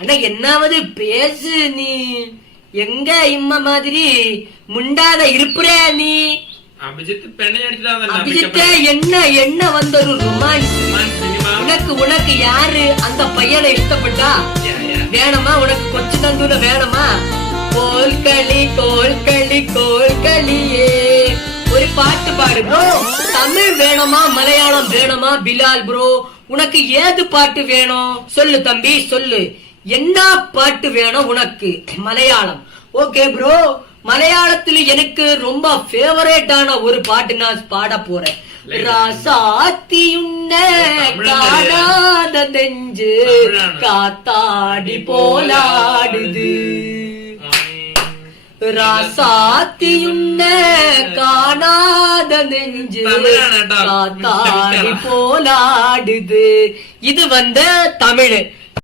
அண்ணா என்னாவது பேசு நீ. எங்க இம்ம மாதிரி முண்டாத இருப்புற நீ. அபிஜித் என்ன என்ன வந்தொரு ரொமான்ஸ். உனக்கு யாரு அந்த பையனை இஷ்டப்பட்டா? வேணுமா உனக்கு கொச்சு தந்தூர வேணுமா? கோல்களி கோல்களி கோல்களியே ஒரு பாட்டு பாடு ப்ரோ. தமிழ் வேணுமா மலையாளம் வேணுமா? பிலால் ப்ரோ உனக்கு ஏது பாட்டு வேணும் சொல்லு தம்பி சொல்லு. என்ன பாட்டு வேணும் உனக்கு? Malayalam okay bro. மலையாளத்துல எனக்கு ரொம்ப ஃபேவரேட்டான ஒரு பாட்டு நான் பாட போறேன். ராசாத்தியுன்ன காணாத நெஞ்சு காத்தாடி போலாடுது. ராசாத்தியுன்ன காணாத நெஞ்சு காத்தாடி போலாடுது. இது தமிழ்.